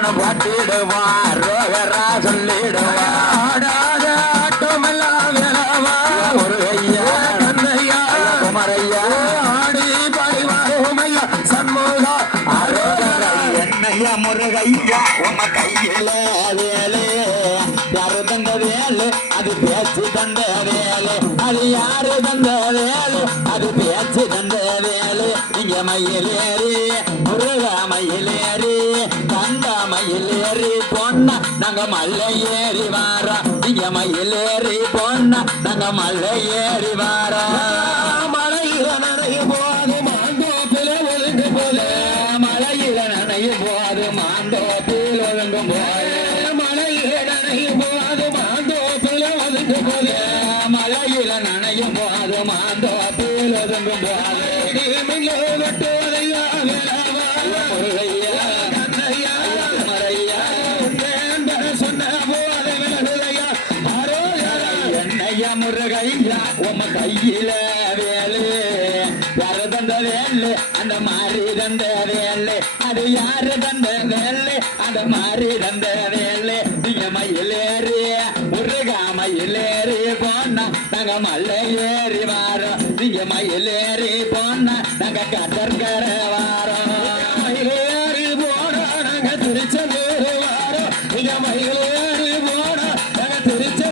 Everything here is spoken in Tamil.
பாட்டிடுவான் ரோகரா சொல்லிடுவான் ஆடாத ஆட்டமெல்லாம் வேலவா முருகையா கண்ணையா குமரையா ஆடி பரிவாரோமையா சண்முகா அரோகரா என்னையா முருகையா உம கையில வேலே யாரு தந்த வேலு அது பேச்சு தந்த வேலு அது யாரு தந்த வேலு அது பேச்சு தந்த வேலு இங்க மயிலேறி முருகா மயிலேறி கண்டா மயிலேறி பொண்ணா நாங்க மல்லை ஏறி வாரா இங்க மயிலேறி பொண்ணா நாங்க மல்லை ஏறி வாரா மலையில நனைய போது மாந்தோப்பில ஒழுங்கு போல மலையில நனைய போது மாந்தோப்பில் ஒழுங்கும் போது மலையில நனைய போது மாந்தோப்பில ஒழுங்கு போல மலையில நனைய போது மாந்தோப்பில் ஒழுங்கும் போது வெட்டுவதையா முருகையா கண்ணையா மறையா சொன்ன போது விலகுலையா என்னையா முருகையா உம கையில வேலு யாரு தந்த வேலு அந்த மாறி தந்த வேலு அது யாரு தந்த வேலு அந்த மாறி தந்த வேலு நீங்க மயிலேறி முருகா மயிலேறி போனா நாங்க மல்லை ஏறி வாரோம் நீங்க மயிலேறி போனா நாங்க கடற்கரை